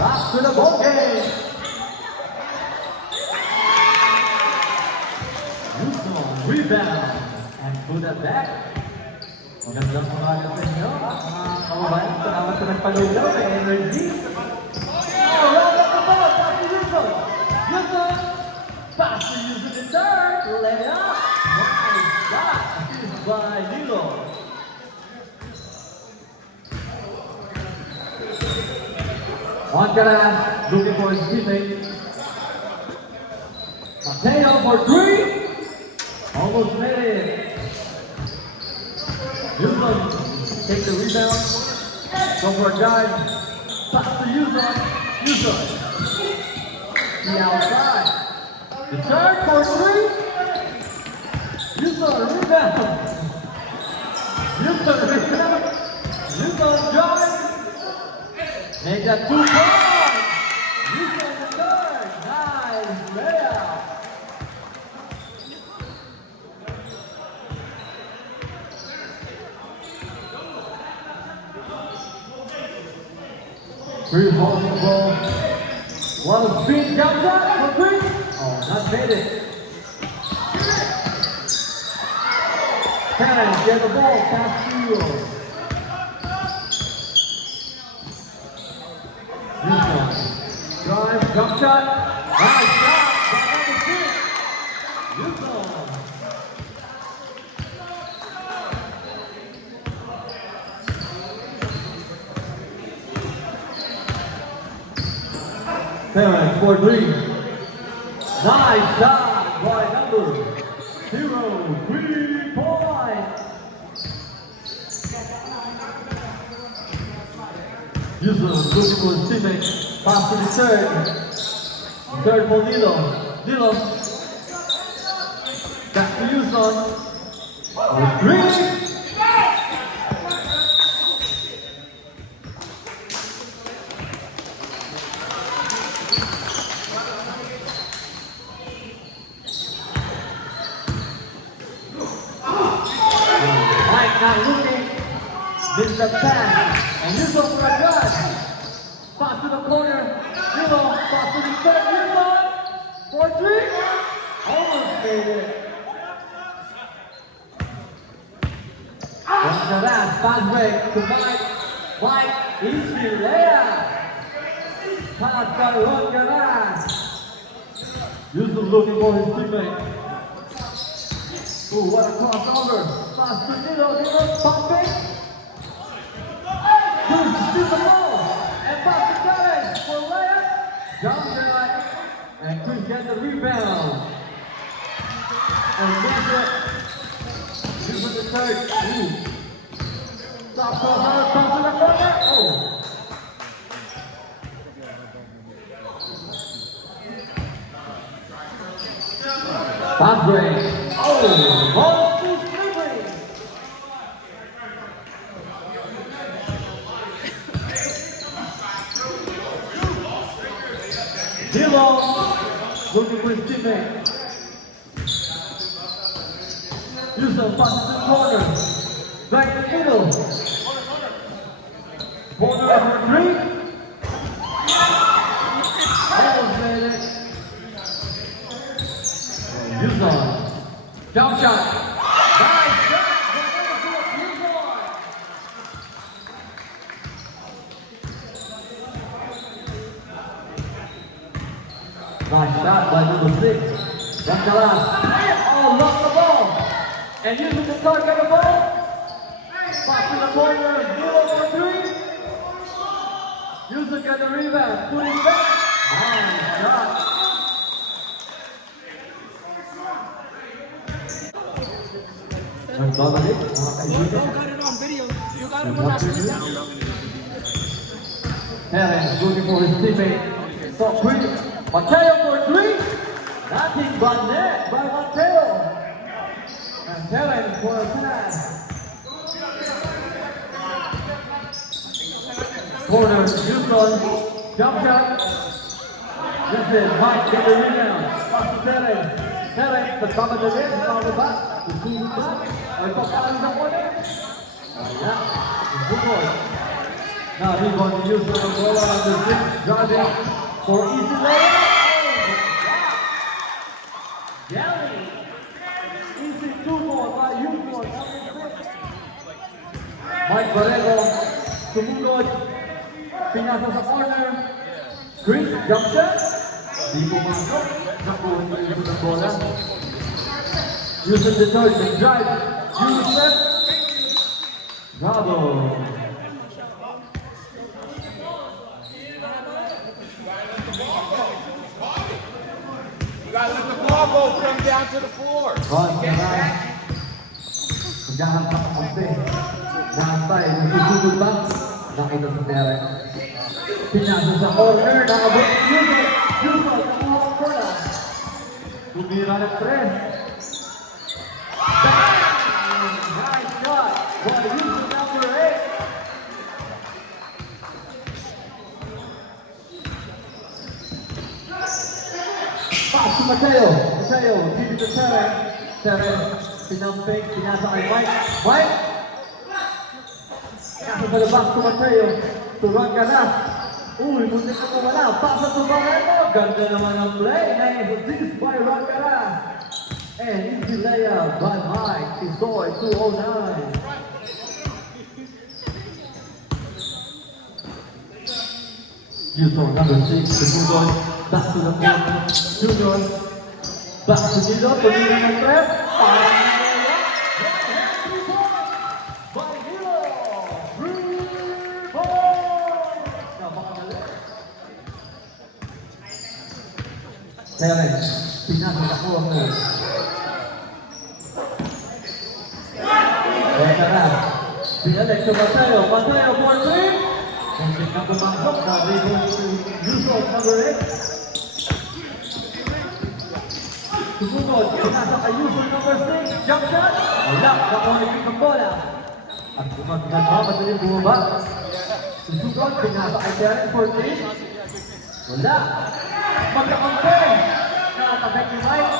Back to the ball game. Houston rebound and put it back. Magandang umaga sa inyo, mga kawabayan. Salamat sa nagpalulaw sa energy. Round of the ball, pass to Houston. Houston, pass to Houston in third. Lay up. Nice shot by Lilo. On Garan, looking for his teammate. Mateo for three. Almost made it. Houston take the rebound. Go for a dive. Pass to Houston. Houston. The outside. The third for three. Houston rebound. Houston rebound. Houston drive. Make that 2 points! Houston the third! Nice layup! Three holding ball. What a speed jump shot for three! Oh, not made it. Cannon get the ball past field. Drive, jump shot, nice shot, by number 6, Houston. Terrence for three, nice shot by number 0, 3 point. Houston looking for his teammate. Pass to the third. Third for Dilo. Dilo. Back to Houston. For three. Mike now looking. This is the pass. And Houston for a gun. Pass to the corner. Dilo. Pass to the third. Houston. For three. Almost made it. After that, fast break to Mike. Mike, easy layup. Pass by Ron. Houston looking for his teammate. Ooh, what a crossover. Pass to Nilo. Nilo pumping. Cruz to the ball. And pass to Karen for layup. Jump shot. And Cruz gets the rebound. And gets it. This is the third. Ooh. Stop crossover. Pass to the corner. Oh. Pass break. Oh, ball to Slippery. Dilo looking for his teammate. Yusuf passes to the corner. Back to the middle. Corner for three. Almost made it. Yusuf. Jump shot. Nice shot. Nice shot by number 6. Rangalas. Oh, lost the ball. And using the target of the ball. Back to the corner. 0 for 3. Yusuf got the rebound. Put it back. Nice shot. Nagbabalik, mga kaibigan. Terence looking for his teammate. So quick. Mateo for 3. Nothing but net by Mateo. And Terence for a pass. Corner, Houston. Jump shot. This is Mike get the rebound. Pass to Terence. Terence, bersama dengan Pablo. Ay pagkalan sa corner. Ayan. Bukol. Now rebound to use the bola on the 6. Driving for easy layup. Jelly. Easy 2-ball by Houston. Mike Barrego. Sumugod. Pinasa sa corner. Chris, jump shot. Di pumasok. Nakuha niya yung bola. Using the third and drive. Yusuf. Bravo. You gotta let the ball go from down to the floor. Get back. Jangan tak sampai. Nantay, nagsusugod ba? Nakita sa pera. Pinasa sa corner. Nakabot. Yusuf. Nakuha ang bola. Tumira ng press. Nice shot by Yusuf number 8. Pass to Mateo. Mateo, give it to Terence. Terence, pinamping, pinasa kay Mike. Mike! Pinasa sa labas to Mateo. To Rangalas. Uy, muntik na wala. Pasa to Barrego. Ganda naman ang play. Nice assist by Rangalas. And easy layup by Mike. Isoy 209. Yusuf number 6. Sumugod. Back to the corner. Junior. Back to Dilo. Tumira ng press. Parang layup. By Dilo. 3 points. Napakagaling. Terence. Pinasa sa corner. Rangalas. Pinalik to Mateo. Mateo for 3. Muntik na pumasok. Nabigong to Yusuf number 8. Sumunod. Pinasa kay Yusuf number 6. Jump shot. Wala. Nakuha ang bola. At kumagdag pa. Madaling bumaba. Susunod. Pinasa kay Terence for 3. Wala. Magkakampi. Nakakabek ni Mike.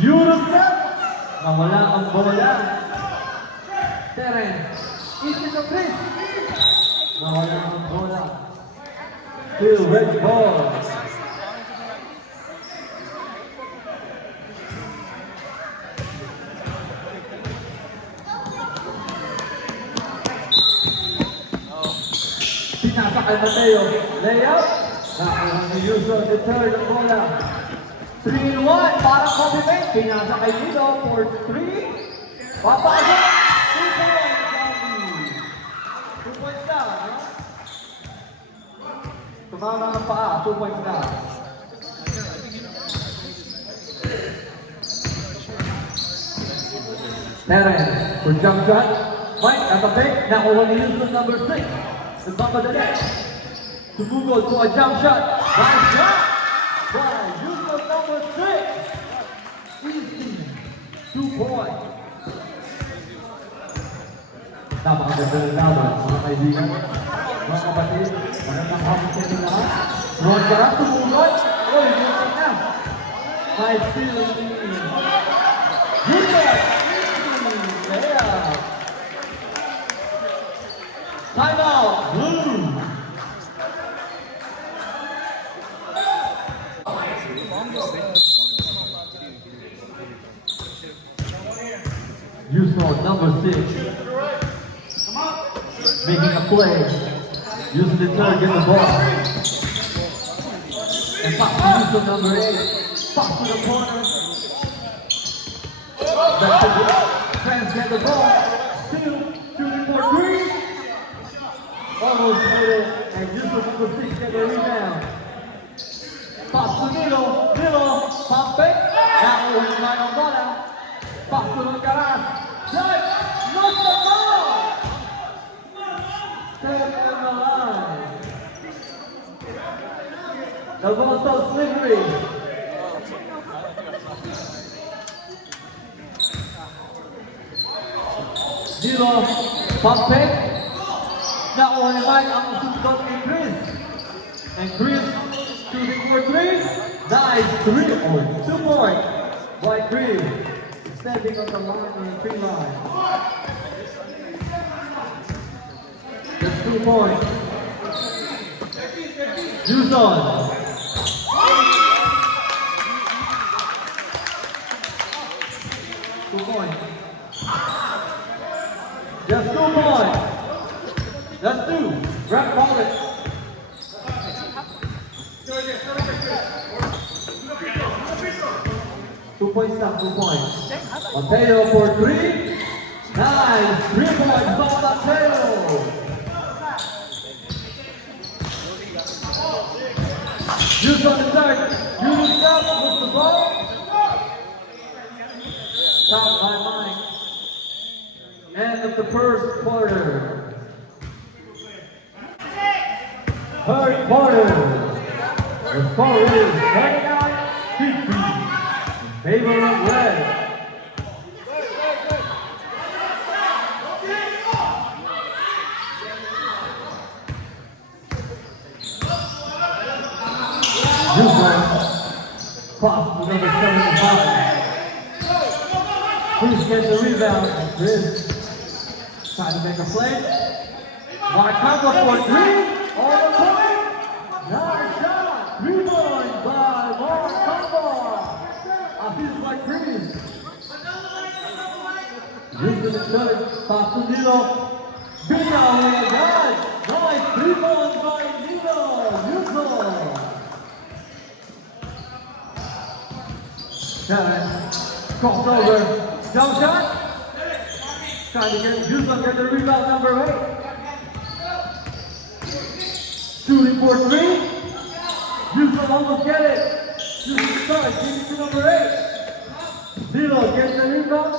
Eurostep. Nawala ang bola. Terence. Easy to Chris. Nawala ang bola. Still red ball. Pinasa kay Mateo. Layup. Nakuha ni Yusuf the third ang bola. 3-in-1 para Kobe Bank. Pinasa kay Nilo for 3. Papasok. 2 points, Zombie. 2 points na, no? Tumama ng paa, 2 points na. Terence for jump shot. Mike at the pick. Nakuha ni Houston number 6. The top of the net. Tumugod for a jump shot. Nice shot by Houston number 6. Easy. 2 points. Napakaganda ng laban, mga kaibigan. Mga kapatid, magandang hapon sa inyo lahat. Ron Garap, tumugod. Oy, tumugod na. Nice steal. Houston. Yeah. Time out, Blue. Houston number 6. Making a play. Using the third, get the ball. And back to Houston number 8. Back to the corner. Back to the Friends get the ball. Still shooting for 3. Almost made it. And Houston number 6 get the rebound. Pass to Nilo. Nilo. Pump it. Nakuha yung line ng bola. Pass to Longaras. Drive. Not the ball. Stay on the line. The ball's so slippery. Nilo, pump it. Nakuha ni Mike ang susunod ni Chris. And Chris shooting for 3. Nice 3 or 2 points by Chris. Standing on the line on the 3 line. Just 2 points. Houston. Just 2 points. That's 2. Grab ball it. Two points now, 2 points. Mateo for 3. Nice. 3 points by Mateo. Houston the third. Houston up with the ball. Shot by Mike. End of the first quarter. Third quarter. The score is 39-50 in favor of Red. Houston cross to number 75. Please get the rebound. Chris trying to make a play. Marcano for 3. On the point. Nice shot. 3 points by Marcano. Assist by Chris. Houston is third. Pass to Nilo. Bina with a guys. Nice 3 points by Nilo. Houston. Terence. Crossover. Jump shot. Trying to get Houston get the rebound number 8. Shooting for 3. Houston almost get it. Houston starts, give it to number 8. Nilo gets the rebound.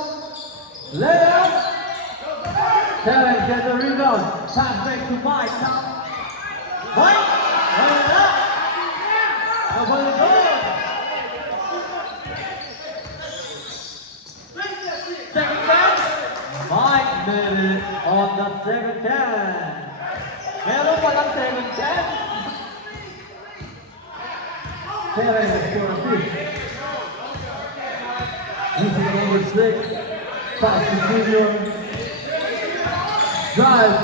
Layup. Terence gets the rebound. Pass back to Mike. Mike. Run it up. Over the goal. Second chance. Mike made it on the second chance. Meron palang second chance. Terence for assist. Using number 6. Pass to Junior. Drive.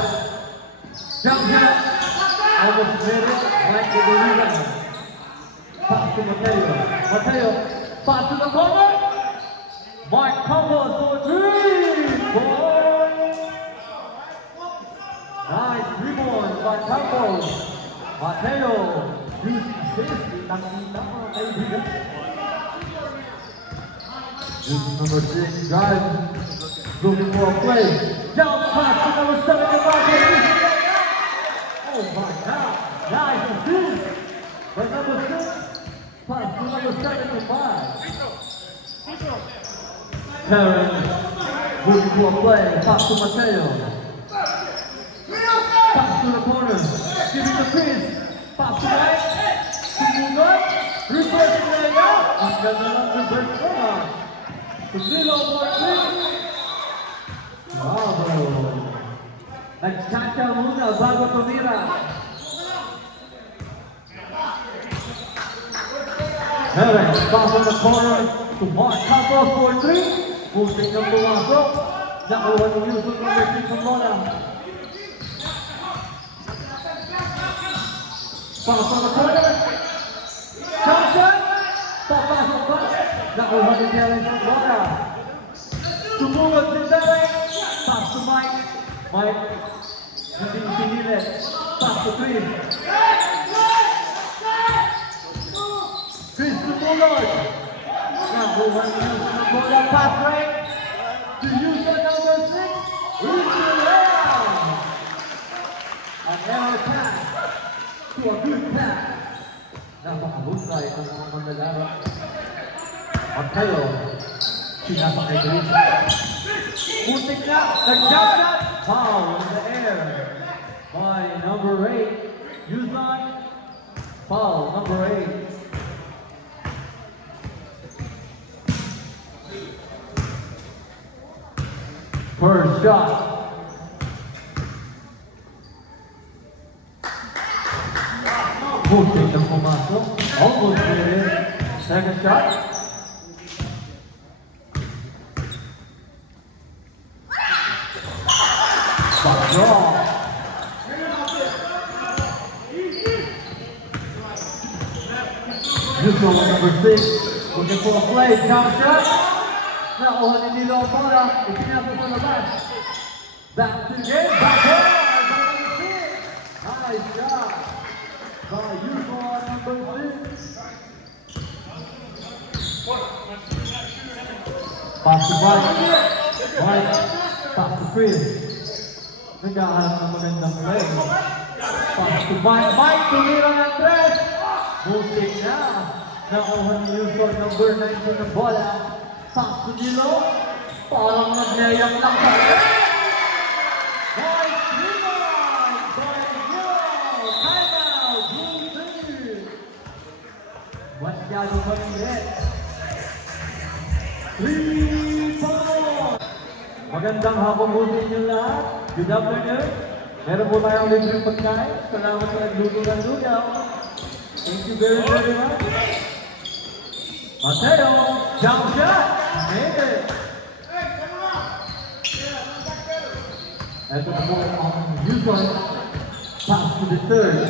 Jump shot. Almost made it. Right to the rebound. Pass to Mateo. Mateo. Pass to the corner. Mike Campos for 3. Nice 3 points by Campos. Mateo. Use assist. Nakita mga kaibigan. This is number 6, drive, looking for a play. Jump pass to number 7, oh my God, nice assist by number 6, pass to number 75. Terrence, looking for a play, pass to Mateo. Pass to the corner, giving the Chris, pass to Mike, Sumugot, reverse layup, ang ganda ng reverse layup. Zero for 3. Bravo! Nagchacha muna bago tumira. Harris, pass on the corner to Mark Campos for 3. Puting ng pumasok. Nakuha ni Yusuf number 6 ng bola. Pass on the corner. Johnson! Papasok ba? Nakuha ni Terrence ng bola. Sumugod si Terrence. Pass to Mike. Mike. Hindi pinilit. Pass to Chris. Chris sumugod. Nakuha ni Yusuf ng bola. Pass right. To Yusuf number 6. Easy round. An error pass. To a good pass. Napakahusay ang mga manlalaro. Mateo, sinasang kay Chris. Muntik na, nag-jump shot. Foul in the air by number 8, Yuzan. Foul, number 8. First shot. Muntik na pumasok. Almost there. Second shot. Back draw. Yusuf number 6. Looking for a play. Jump shot. Nakuha ni Nilo ang bola. Ipinasok sa labas. Back to the game. Back home. Nice shot. By Yusuf number 6. Pass to Mike. Mike. Pass to Chris. Naghahanap ng magandang play. Pass to Mike. Mike, tumira ng 3. Musik na. Nakuha ni Yusuf number 19 ng bola. Pass to Nilo. Parang nag-layup lang sa nice rebound by Nilo. Timeout. Blue team. Masyado maliit. 3 points. Magandang hapon po sa inyo lahat. Good afternoon. Meron po tayong libreng pagkain. Salamat sa nagluto ng lugaw. Thank you very much. Mateo, jump shot. Made it. Ito po ang Yusuf. Pass to the third.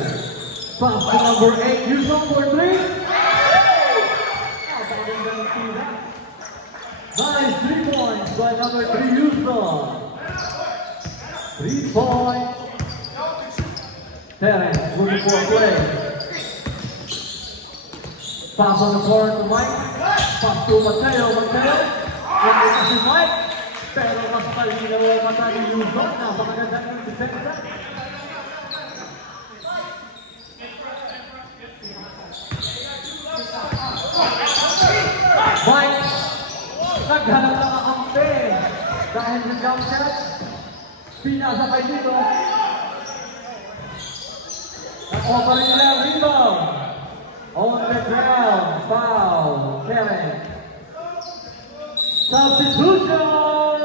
Pass to number 8. Yusuf for 3. Nice 3 points by number 3 Yusuf. 3 points. Terrence looking for a play. Pass on the corner to Mike. Pass to Mateo. Mateo. Looking si Mike. Pero mas malinaw ang mata ni Yusuf. Napakaganda ng depensa. Mike. Naghanap ng kakampi. Dahil sa jump shot. Pinasakay dito. Nag-offer nila ang rebound. On the ground. Foul. Terrence. Substitution.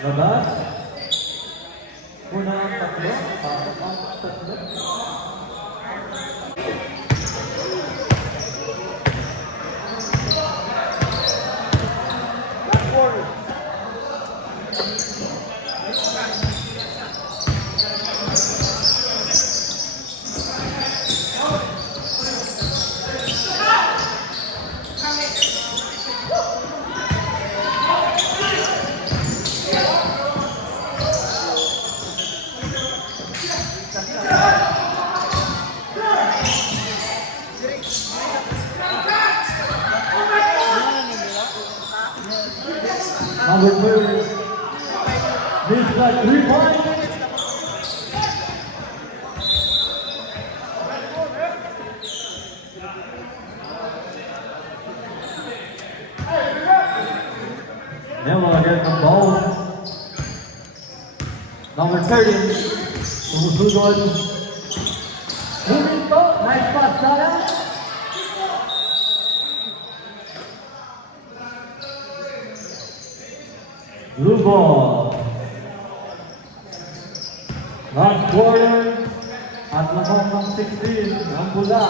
Labas. Una ang tatlo. Pasok ang tatlo. Number 2. This like 3 points. Now get the ball. Number 30. Sumusunod. Moving po. Nice pass sana. Blue ball. Last quarter. At lamang ng 16. Ang bula.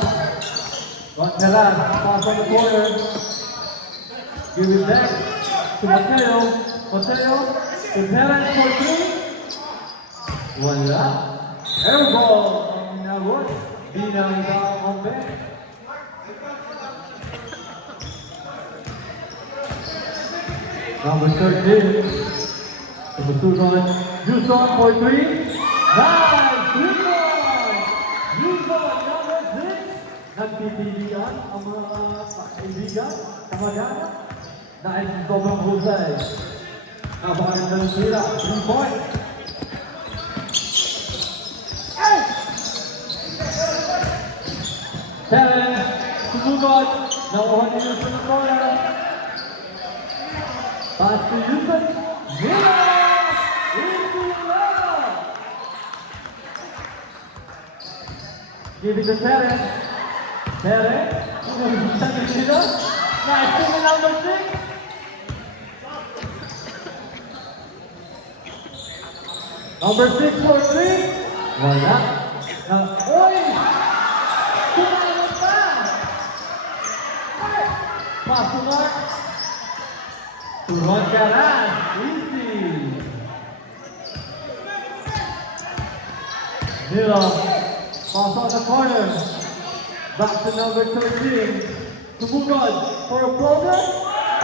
Gonzalez. Pass on the corner. Give it back to Mateo. Mateo. To Terence for 3. Wala. Air ball. Ang inabot. Di na ikakampe. Number 13. Sumusunod. Yuson for 3. Nice! 3 points! Yuson, number 6. Nagpipilian ang mga kaibigan, kamag-anak. Dahil sa sobrang husay. Napakaganda ng sila. 3 points. Terence, sumunod. Nakuha ni Yuson ng corner. Pass to Yuson. Mila! Indiana! Give it to Terence. Terence. Saan yung sila? Nice to the number 6. Number 6 for 3. Wala. Oy! Tumagot pa! Pass to Mark. To Ron Caras. Easy. Mila. Pass on the corner. Back to number 13. Sumunod for a floater.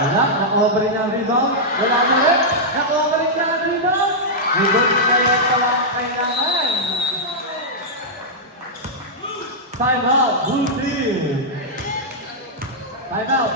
Wala. Nakuha pa rin niya ang rebound. Wala na rin. Nakuha pa rin niya ang rebound. Reverse player pala ang kailangan. Time out. Blue team. Time out.